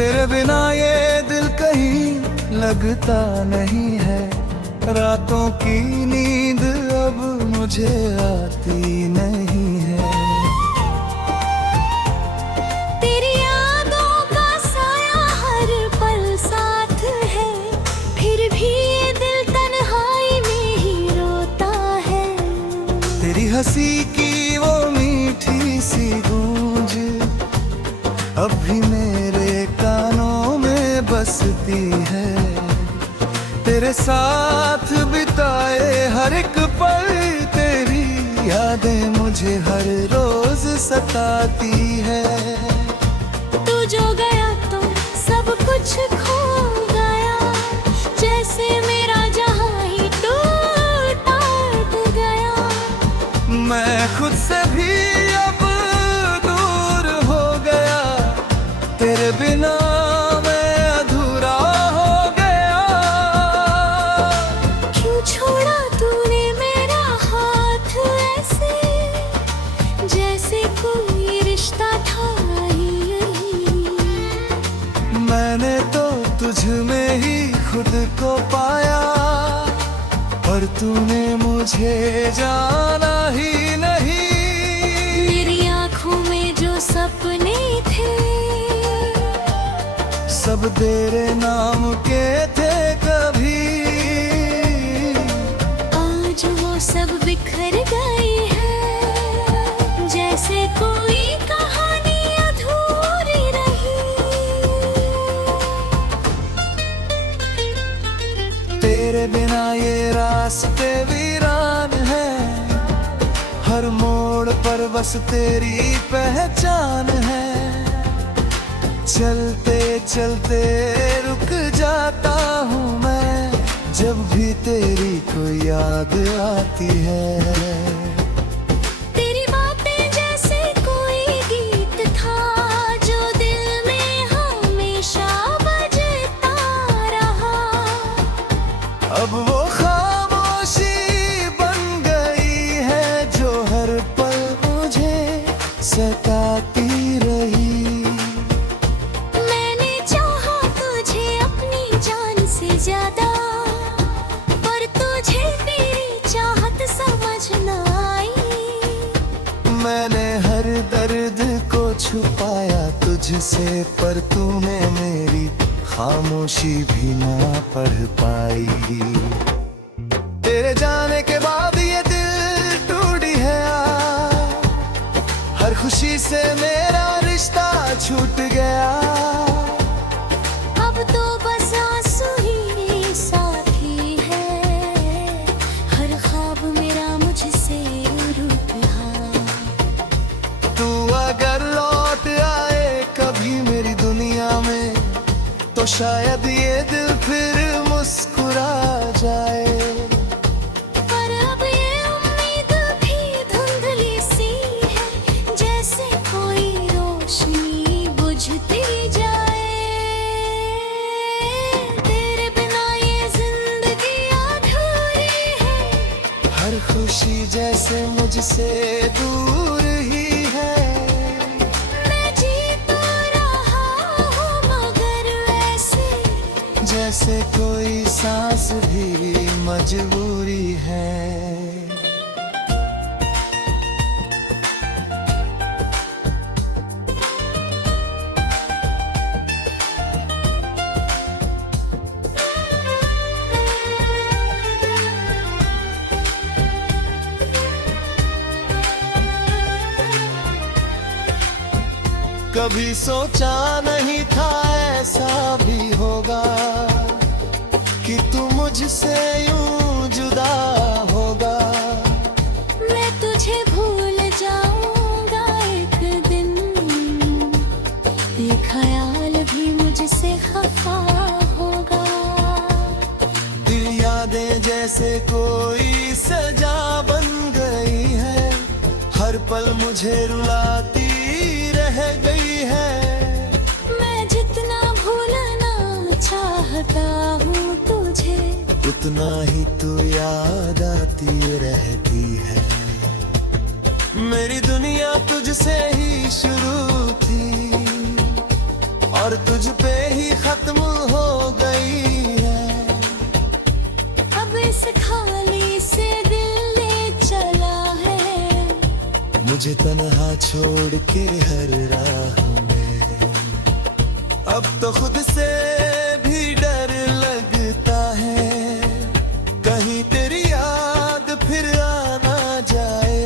तेरे बिना ये दिल कहीं लगता नहीं है, रातों की नींद अब मुझे आती नहीं है। तेरी यादों का साया हर पल साथ है, फिर भी ये दिल तन्हाई में ही रोता है। तेरी हंसी की वो मीठी सी गूंज अब भी मेरे कानों में बसती है। तेरे साथ बिताए हर एक पल, तेरी यादें मुझे हर रोज सताती है। तू जो गया तो सब कुछ खो गया, जैसे मेरा जहां ही टूट गया। मैं खुद से भी अब दूर हो गया, तेरे बिना मैं अधूरा हो गया। क्यों छोड़ा तूने मेरा हाथ ऐसे, जैसे कोई रिश्ता था ही नहीं। मैंने तो तुझ में ही खुद को पाया, पर तूने मुझे जाना ही नहीं। मेरी आँखों में जो सपने थे, सब तेरे नाम के थे कभी, आज वो सब बिखर गए हैं, जैसे कोई कहानी अधूरी रही। तेरे बिना ये रास्ते वीरान है, हर मोड़ पर बस तेरी पहचान है। चलते चलते रुक जाता हूँ मैं, जब भी तेरी कोई याद आती है। तेरी बातें जैसे कोई गीत था, जो दिल में हमेशा बजता रहा। अब वो खामोशी बन गई है, जो हर पल मुझे सताती रही। मैंने चाहा तुझे अपनी जान से ज्यादा, पर तुझे मेरी चाहत समझ न आई। मैंने हर दर्द को छुपाया तुझसे, पर तूने मेरी खामोशी भी ना पढ़ पाई। तेरे जाने के बाद ये दिल टूटी है, हर खुशी से मेरा रिश्ता छूट गया। अब तो बस आंसू ही साथी है, हर ख्वाब मेरा मुझसे रूठ रहा। तू अगर लौट आए कभी मेरी दुनिया में, तो शायद ये दिल फिर मुस्कुरा जाए। पर अब ये उम्मीद भी धुंधली सी है, जैसे कोई रोशनी बुझती जाए। तेरे बिना ये जिंदगी अधूरी है, हर खुशी जैसे मुझसे दूर ही है। मैं जी तो रहा हूँ मगर ऐसे, जैसे कोई सांस भी मजबूरी है। कभी सोचा नहीं था ऐसा भी होगा, कि तू मुझसे यूं जुदा होगा। मैं तुझे भूल जाऊंगा एक दिन, ये ख्याल भी मुझसे खफा होगा। दिल यादें जैसे कोई सजा बन गई है, हर पल मुझे रुलाती रह गई है। मैं जितना भूलना चाहता हूँ तुझे, उतना ही तू याद आती रहती है। मेरी दुनिया तुझसे ही शुरू थी, और तुझ पे मुझे तन्हा छोड़ के हर राह में। अब तो खुद से भी डर लगता है, कहीं तेरी याद फिर आना जाए।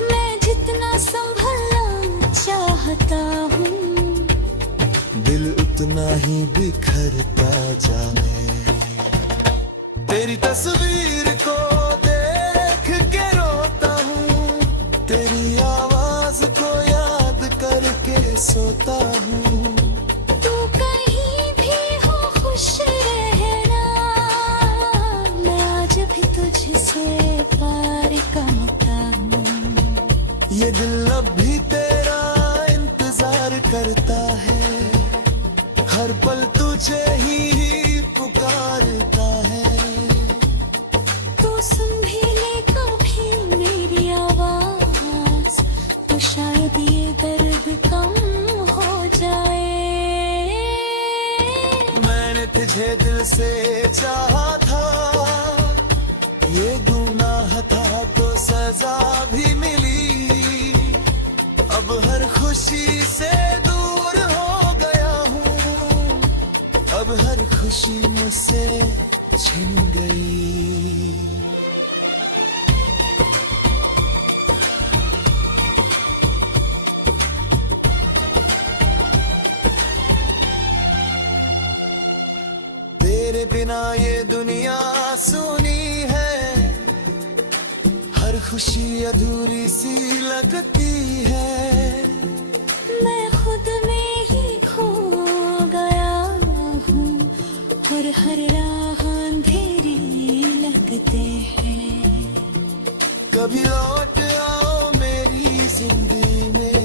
मैं जितना संभलना चाहता हूँ, दिल उतना ही बिखरता जाने। तेरी तस्वीर को देख के रोता हूँ, तेरी आवाज को याद करके सोता हूँ। तू कहीं भी हो खुश रहना, मैं आज भी तुझसे प्यार करता हूँ। ये दिल अब भी तेरा इंतजार करता है, हर पल तुझे ही पुकारता है। तू सुन भी ले कभी मेरी आवाज, तो शायद ये दर्द कम हो जाए। मैंने तुझे दिल से चाहा था, ये गुनाह था तो सजा भी मिली। अब हर खुशी से दूर हो गया हूँ, अब हर खुशी मुझसे छिन गई। तेरे बिना ये दुनिया सुनी है, हर खुशी अधूरी सी लगती है। मैं खुद में ही खो गया हूँ, और हर राह अंधेरी लगते हैं। कभी लौट आओ मेरी जिंदगी में,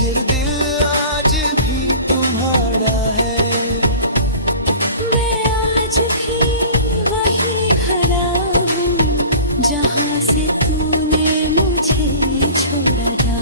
ये दिल आज भी तुम्हारा है। मैं आज भी वही खड़ा हूँ, जहाँ से तूने मुझे छोड़ा था।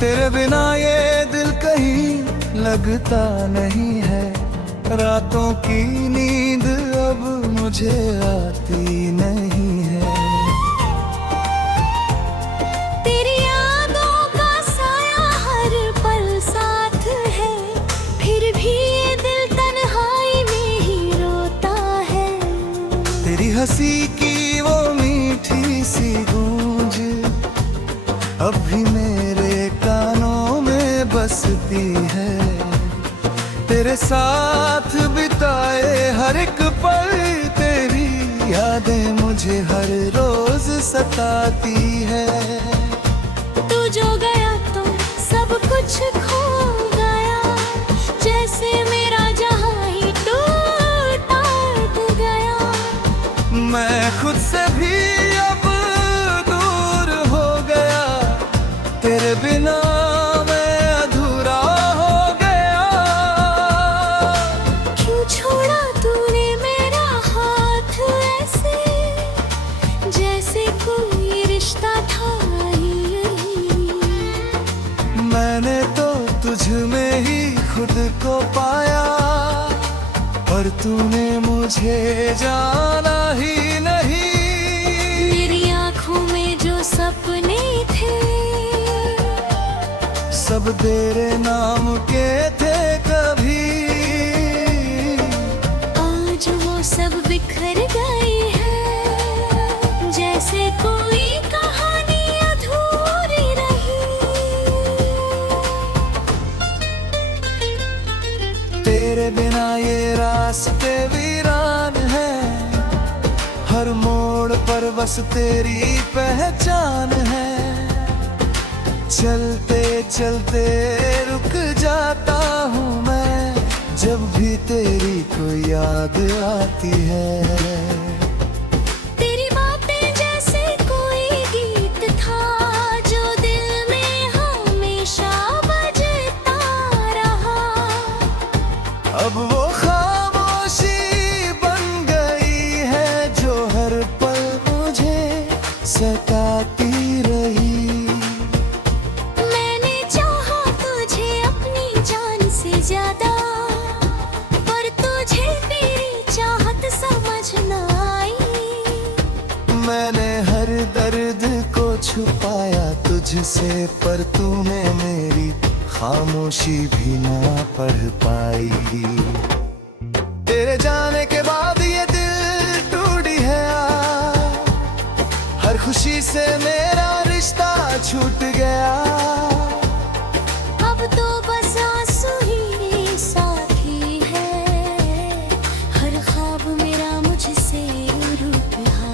तेरे बिना ये दिल कहीं लगता नहीं है, रातों की नींद अब मुझे आती नहीं है। तेरी यादों का साया हर पल साथ है, फिर भी ये दिल तन्हाई में ही रोता है। तेरी हंसी की वो मीठी सी गूंज अब भी मेरे कानों में बसती है। तेरे साथ बिताए हर एक पल, तेरी यादें मुझे हर रोज सताती है। तू जो गया तो सब कुछ खो गया, जैसे मेरा जहां ही टूटा गया। मैं खुद से भी अब दूर हो गया, तेरे बिना मैं अधूरा हो गया। क्यों छोड़ा तूने मेरा हाथ ऐसे, जैसे कोई रिश्ता था ही नहीं। मैंने तो तुझ में ही खुद को पाया, पर तूने मुझे जाना ही नहीं। मेरी आंखों में जो सपने थे, सब तेरे नाम के थे कभी, आज वो सब बिखर गए हैं, जैसे कोई कहानी अधूरी रही। तेरे बिना ये रास्ते वीरान है, हर मोड़ पर बस तेरी पहचान है। चलते चलते रुक जाता हूँ मैं, जब भी तेरी कोई याद आती है। तेरी बातें जैसे कोई गीत था, जो दिल में हमेशा छुपाया तुझसे, पर तूने मेरी खामोशी भी ना पढ़ पाई। तेरे जाने के बाद ये दिल टूटी है, हर खुशी से मेरा रिश्ता छूट गया। अब तो बस आंसू ही साथी है, हर ख्वाब मेरा मुझसे रूठ रहा।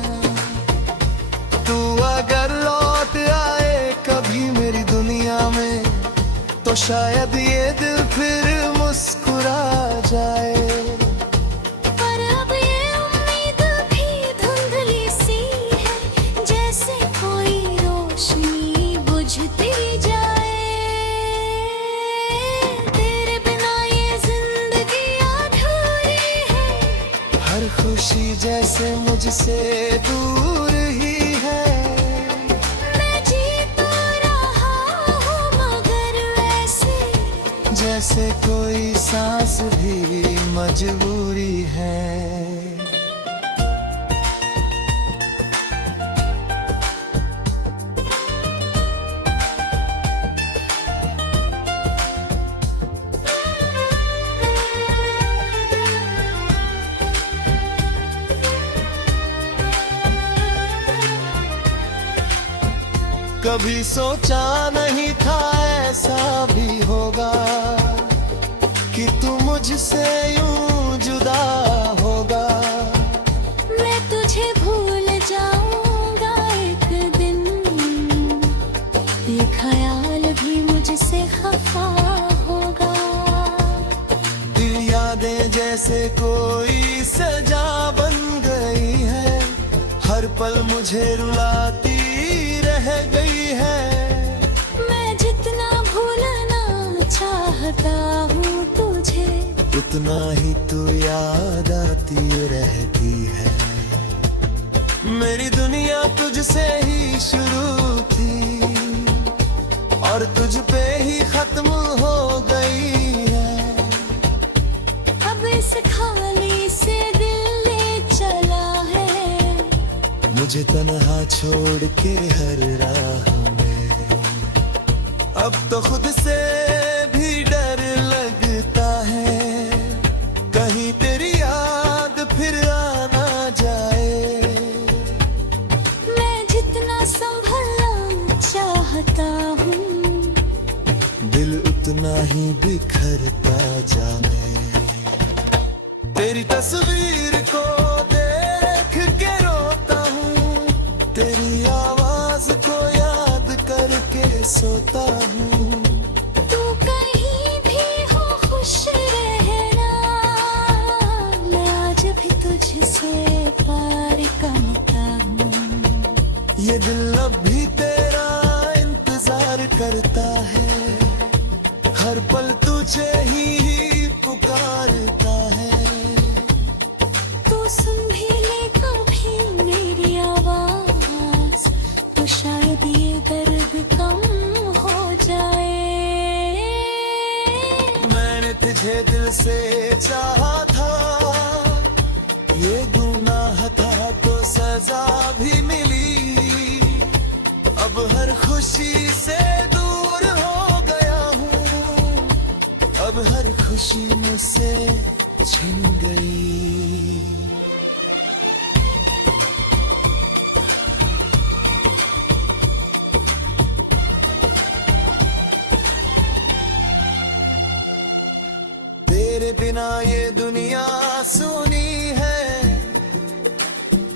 तू अगर लौट आए कभी मेरी दुनिया में, तो शायद ये दिल फिर मुस्कुरा जाए। पर अब ये उम्मीद भी धुंधली सी है, जैसे कोई रोशनी बुझती जाए। तेरे बिना ये जिंदगी अधूरी है, हर खुशी जैसे मुझसे दूर ही है। मैं जी तो रहा हूँ मगर ऐसे, जैसे कोई सांस भी मजबूरी है। कभी सोचा नहीं था ऐसा भी होगा, कि तू मुझसे यूं जुदा होगा। मैं तुझे भूल जाऊंगा एक दिन, ये ख्याल भी मुझसे खफा होगा। दिल यादें जैसे कोई सजा बन गई है, हर पल मुझे रुलाती रह गई है। मैं जितना भूलना चाहता हूँ तुझे, उतना ही तू याद आती रहती है। मेरी दुनिया तुझसे ही शुरू थी, और तुझ पे ही खत्म हो गई है। अब इस खाली से दिल ले चला है, मुझे तन्हा छोड़ के हर राह में। अब तो खुद से भी डर लगता है, कहीं तेरी याद फिर आना जाए। मैं जितना संभलना चाहता हूँ, दिल उतना ही बिखरता जाए। तेरी तस्वीर को देख के रोता हूँ, तेरी आवाज को याद करके सोता हूँ। तू कहीं भी हो खुश रहना, मैं आज भी तुझसे प्यार करता हूँ। ये दिल अब भी तेरा इंतजार करता है, हर पल तुझे ही पुकारता है। तू सुन भी ले कभी मेरी आवाज, तो शायद ये दर्द कम हो जाए। मैंने तुझे दिल से चाहा था, ये गुनाह था तो सजा भी मिली। अब हर खुशी से दूर हो गया हूँ, अब हर खुशी मुझसे छिन गई। तेरे बिना ये दुनिया सुनी है,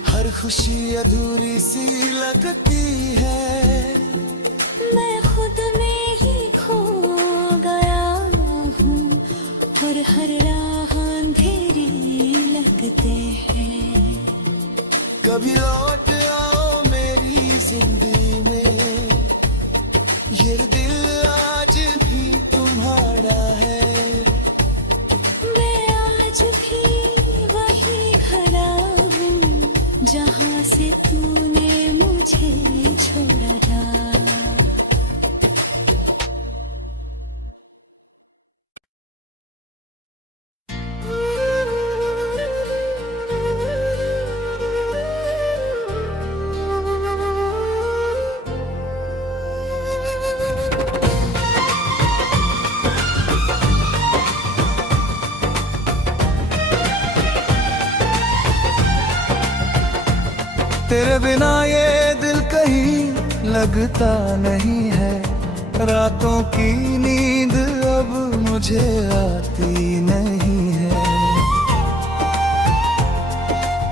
हर खुशी अधूरी सी लगती है। मैं खुद में ही खो गया हूँ, और हर राह अंधेरी लगते हैं। कभी लौट आओ मेरी जिंदगी में, ये दिल आज भी तुम्हारा है। मैं आज भी वही खड़ा हूँ, जहाँ से तूने मुझे छोड़ा था। तेरे बिना ये दिल कहीं लगता नहीं है, रातों की नींद अब मुझे आती नहीं है।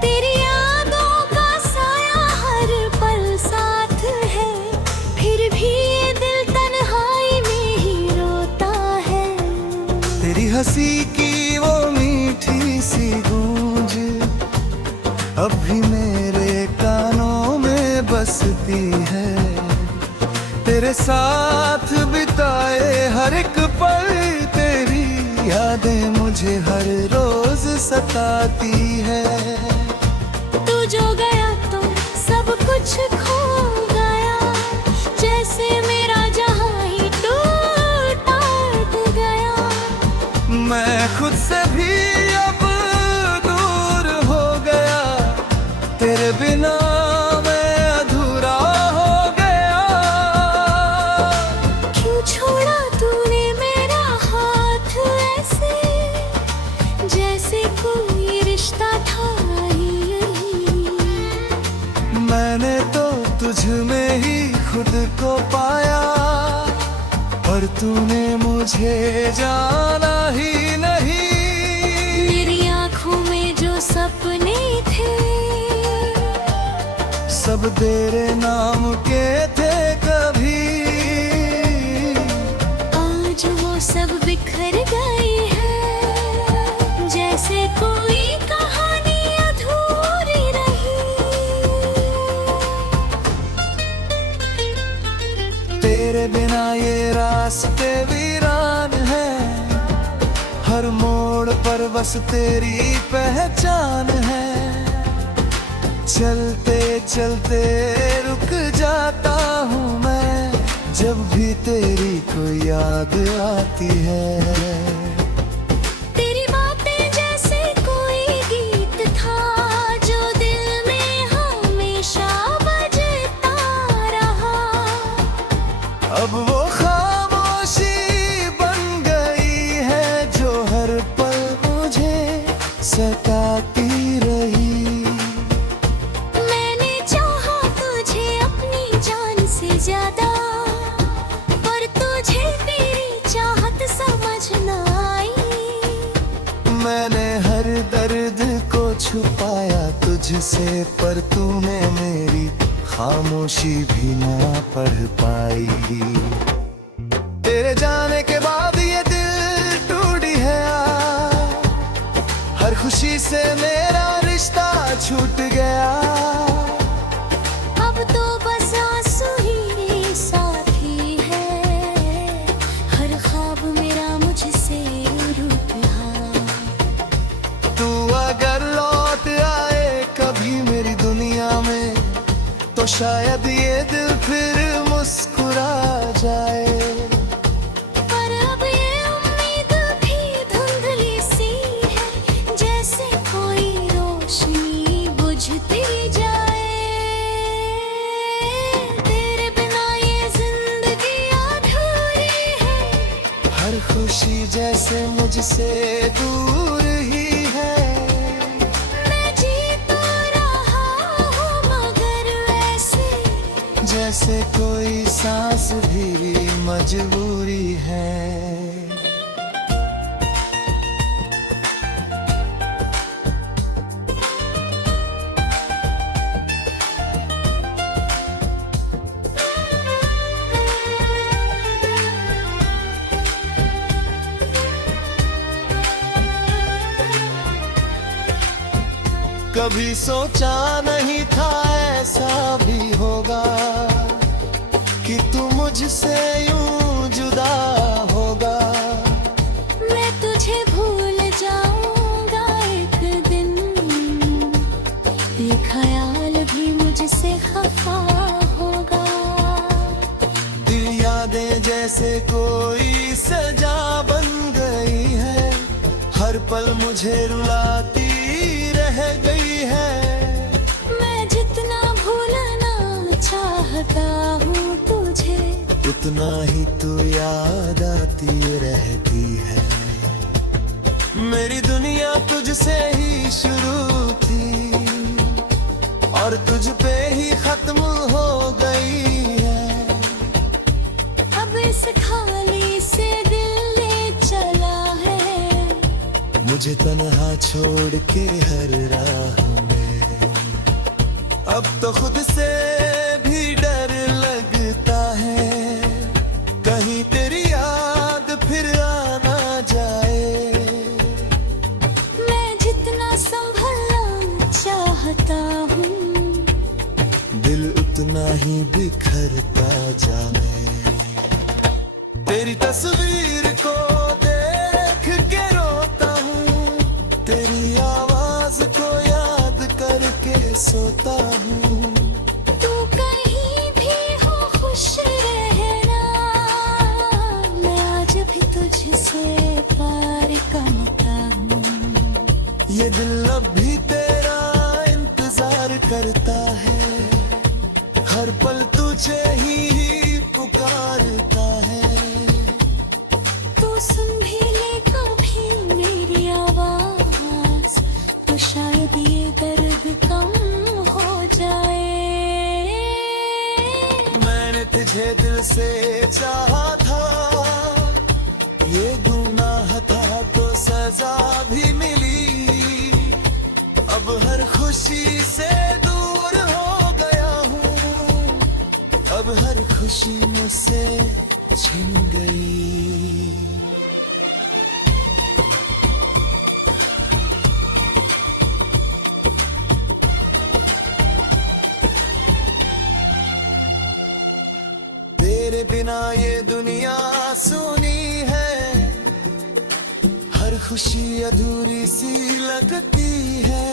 तेरी यादों का साया हर पल साथ है, फिर भी ये दिल तन्हाई में ही रोता है। तेरी हंसी की वो मीठी सी गूंज अब भी मेरे कानों में बसती है। तेरे साथ बिताए हर एक पल, तेरी यादें मुझे हर रोज सताती है। तू जो गया तो सब कुछ खो गया, जैसे मेरा जहां ही टूट गया। मैं खुद से भी अब दूर हो गया, तेरे बिना मैं अधूरा हो गया। क्यों छोड़ा तूने मेरा हाथ ऐसे, जैसे कोई रिश्ता था ही नहीं। मैंने तो तुझ में ही खुद को पाया, पर तूने मुझे जाना ही नहीं। मेरी आंखों में जो सपने थे, सब तेरे नाम के थे कभी, आज वो सब बिखर गए हैं, जैसे कोई कहानी अधूरी रही। तेरे बिना ये रास्ते वीरान है, हर मोड़ पर बस तेरी पहचान है। चलते चलते रुक जाता हूँ मैं, जब भी तेरी कोई याद आती है। तेरी बातें जैसे कोई गीत था, जो दिल में हमेशा बजता रहा। अब वो खामोशी बन गई है, जो हर पल मुझे सताती रही। मैंने चाहा तुझे अपनी जान से ज्यादा, पर तुझे तेरी चाहत समझ न आई। मैंने हर दर्द को छुपाया तुझसे, पर तूने मेरी खामोशी भी ना पढ़ पाई। तेरे जाने के बाद ये दिल टूटी है, हर खुशी से मेरा रिश्ता छूट गया। अब तो बस आंसू ही साथी है, हर ख्वाब मेरा मुझसे रूठ रहा। तू अगर लौट आए कभी मेरी दुनिया में, तो शायद ये दिल फिर मुस्कुरा जाए। पर अब ये उम्मीद भी धुंधली सी है, जैसे कोई रोशनी बुझती जाए। तेरे बिना ये जिंदगी अधूरी है, हर खुशी जैसे मुझसे दूर ही है। मैं जी तो रहा हूँ मगर ऐसे, जैसे कोई सांस भी मजबूरी है। कभी सोचा नहीं था ऐसा भी होगा, कि तू मुझसे यूं जुदा होगा। मैं तुझे भूल जाऊंगा एक दिन, ये ख्याल भी मुझसे खफा होगा। दिल यादें जैसे कोई सजा बन गई है, हर पल मुझे रुलाती रह गई है। मैं जितना भूलना चाहता हूँ तुझे, उतना ही तू याद आती रहती है। मेरी दुनिया तुझसे ही शुरू थी, और तुझ पे ही खत्म हो गई है। अब इस खाली से दिल ले चला है, मुझे तन्हा छोड़ के हर राह में। अब तो खुद से भी डर लगता है, कहीं तेरी याद फिर आ ना जाए। मैं जितना संभलना चाहता हूँ, दिल उतना ही बिखरता जाने। तेरी तस्वीर को देख के रोता हूँ, तेरी आवाज को याद करके सोता हूँ। तू कहीं भी हो खुश रहना, मैं आज भी तुझसे प्यार करता हूँ। ये दिल अब भी तेरा इंतजार करता है, हर पल तुझे ही पुकारता है। तू सुन भी ले कभी मेरी आवाज, तो शायद ये दर्द कम हो जाए। मैंने तुझे दिल से चाहा था, ये गुनाह था तो सजा भी मिली। अब हर खुशी से दूर हो गया हूँ, अब हर खुशी मुझसे छिन गई। तेरे बिना ये दुनिया सुनी है, हर खुशी अधूरी सी लगती है।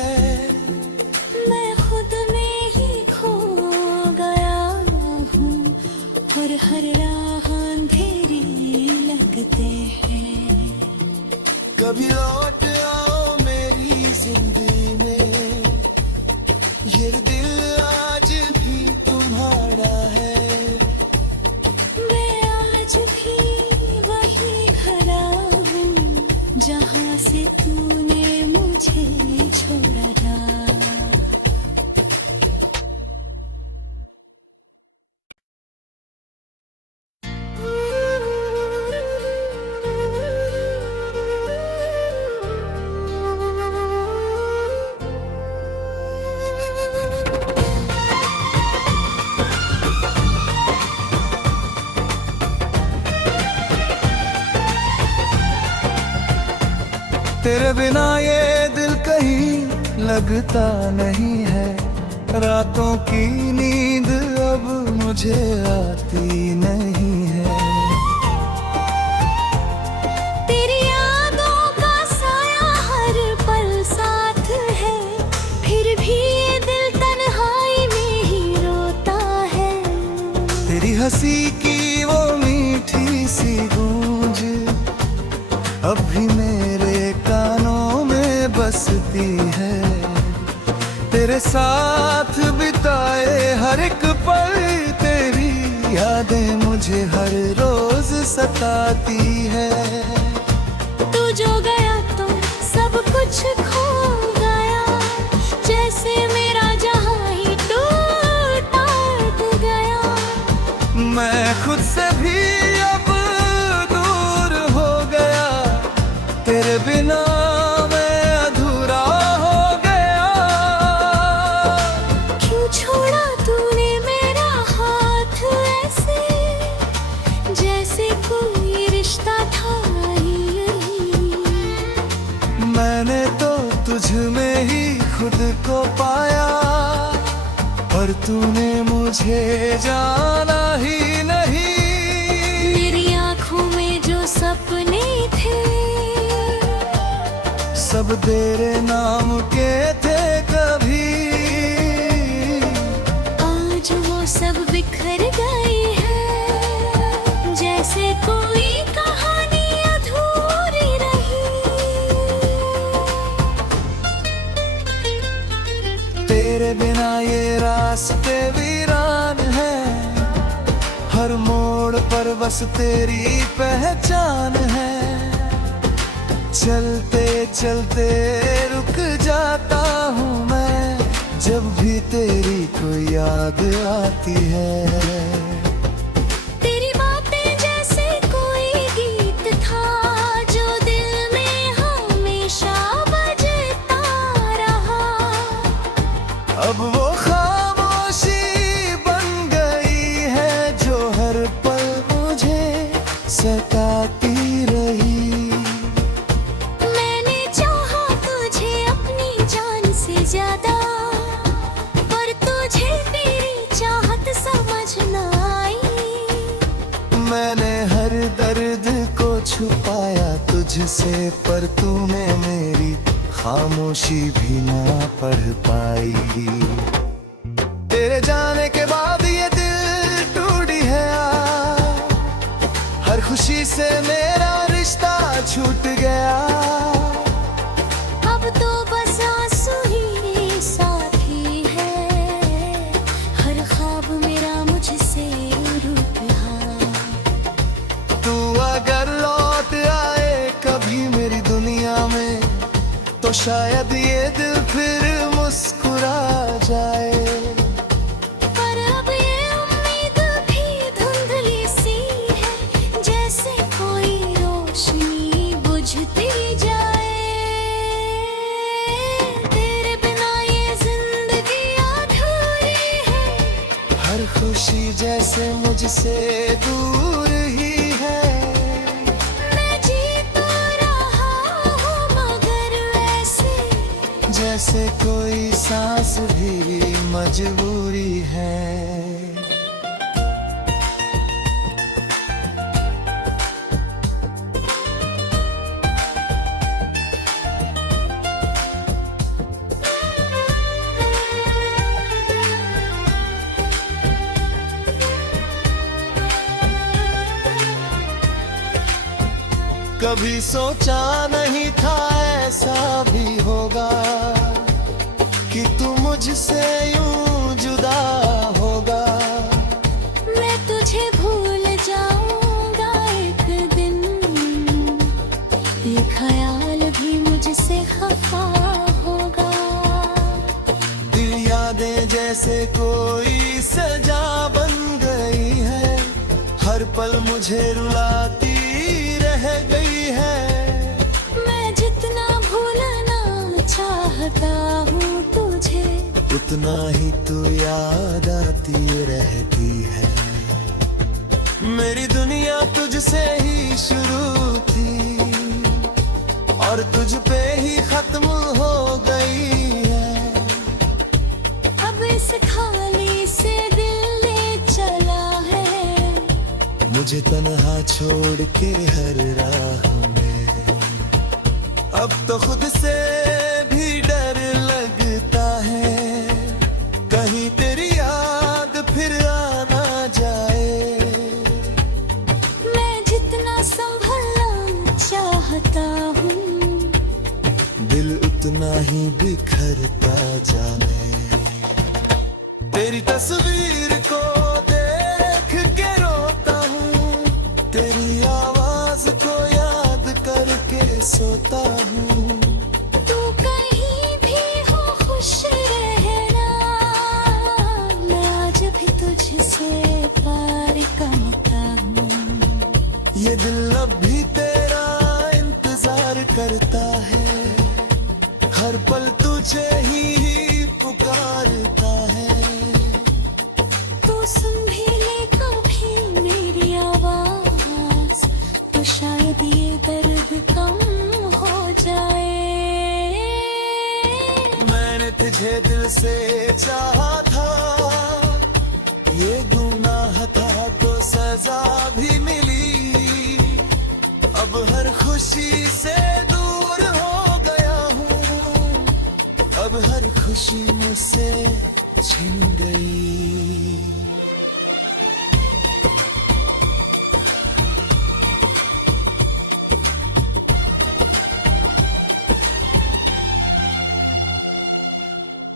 मैं खुद में ही खो गया हूँ, और हर राह अंधेरी लगते हैं। कभी लौट आओ मेरी जिंदगी में, ये दिल आज भी तुम्हारा है। मैं आज भी वही खड़ा हूँ, जहाँ से तूने मुझे छोड़ा था। तेरे बिना ये दिल कहीं लगता नहीं है, रातों की नींद अब मुझे आती नहीं है। तेरी यादों का साया हर पल साथ है, फिर भी ये दिल तन्हाई में ही रोता है। तेरी हंसी की वो मीठी सी गूंज अब भी मेरे कानों में बसती है। तेरे साथ बिताए हर एक पल, तेरी यादें मुझे हर रोज सताती है। तू जो गया तो सब कुछ खो गया, जैसे मेरा जहां ही टूटा गया। मैं खुद से भी अब दूर हो गया, तेरे बिना मैं अधूरा हो गया। क्यों छोड़ा तूने मेरा हाथ ऐसे, जैसे कोई रिश्ता था ही नहीं। मैंने तो तुझ में ही खुद को पाया, पर तूने मुझे जाना ही नहीं। मेरी आंखों में जो सपने थे, सब तेरे नाम के थे कभी, आज वो सब बिखर गए हैं, जैसे कोई कहानी अधूरी रही। तेरे बिना ये रास्ते वीरान है, हर मोड़ पर बस तेरी पहचान है। चलते चलते रुक जाता हूँ मैं, जब भी तेरी कोई याद आती है। तेरी बातें जैसे कोई गीत था जो दिल में हमेशा बजता रहा। अब वो खामोशी बन गई है जो हर पल मुझे सताती रही। मैंने चाहा तुझे अपनी जान से ज्यादा, पर तुझे तेरी चाहत समझ न आई। मैंने हर दर्द को छुपाया तुझसे, पर तूने मेरी खामोशी भी ना पढ़ पाई। तेरे जाने के बाद ये दिल टूटी है, हर खुशी से मेरा रिश्ता छूट गया। अब तो बस आंसू ही साथी है, हर ख्वाब मेरा मुझसे रूठ रहा। तू अगर लौट आए कभी मेरी दुनिया में, तो शायद ये दिल फिर मुस्कुरा जाए। पर अब ये उम्मीद भी धुंधली सी है, जैसे कोई रोशनी बुझती जाए। तेरे बिना ये जिंदगी अधूरी है, हर खुशी जैसे मुझसे दूर ही है। मैं जी तो रहा हूँ मगर ऐसे जैसे कोई सांस भी मजबूरी है। कभी सोचा नहीं था ऐसा भी होगा कि तू मुझसे यूं जुदा होगा। मैं तुझे भूल जाऊंगा एक दिन, ये ख्याल भी मुझसे खफा होगा। दिल यादें जैसे कोई सजा बन गई है, हर पल मुझे रुलाती रह गई है। मैं जितना भूलना चाहता हूँ तुझे, उतना ही तू याद आती रहती है। मेरी दुनिया तुझसे ही शुरू थी और तुझ पे ही खत्म हो गई है। अब इस खाली से दिल ले चला है, मुझे तन्हा छोड़ के हर राह में। अब तो खुद से भी डर लगता है, कहीं तेरी याद फिर आ ना जाए। मैं जितना संभलना चाहता हूँ, दिल उतना ही बिखरता जाए। तेरी तस्वीर को देख के रोता हूँ, तेरी आवाज को याद करके सोता हूँ। तू कहीं भी हो खुश रहना, मैं आज भी तुझसे प्यार करता हूँ। ये दिल अब भी तेरा इंतजार करता है, हर पल तुझे ही पुकारता है। तू सुन भी ले कभी मेरी आवाज, तो शायद ये दर्द कम हो जाए। मैंने तुझे दिल से चाहा था, ये गुनाह था तो सजा भी मिली। अब हर खुशी से दूर हो गया हूँ, अब हर खुशी मुझसे छिन गई।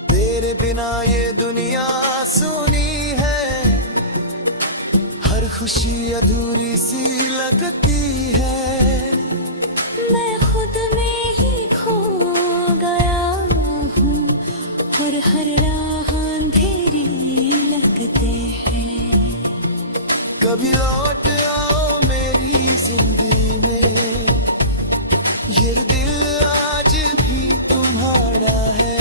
तेरे बिना ये दुनिया सुनी है, हर खुशी अधूरी सी लगती है। मैं खुद में ही खो गया हूँ और हर राह अंधेरी लगते हैं। कभी लौट आओ मेरी जिंदगी में, ये दिल आज भी तुम्हारा है।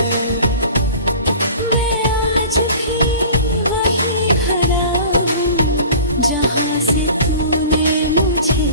मैं आज भी वही खड़ा हूँ जहाँ से तूने मुझे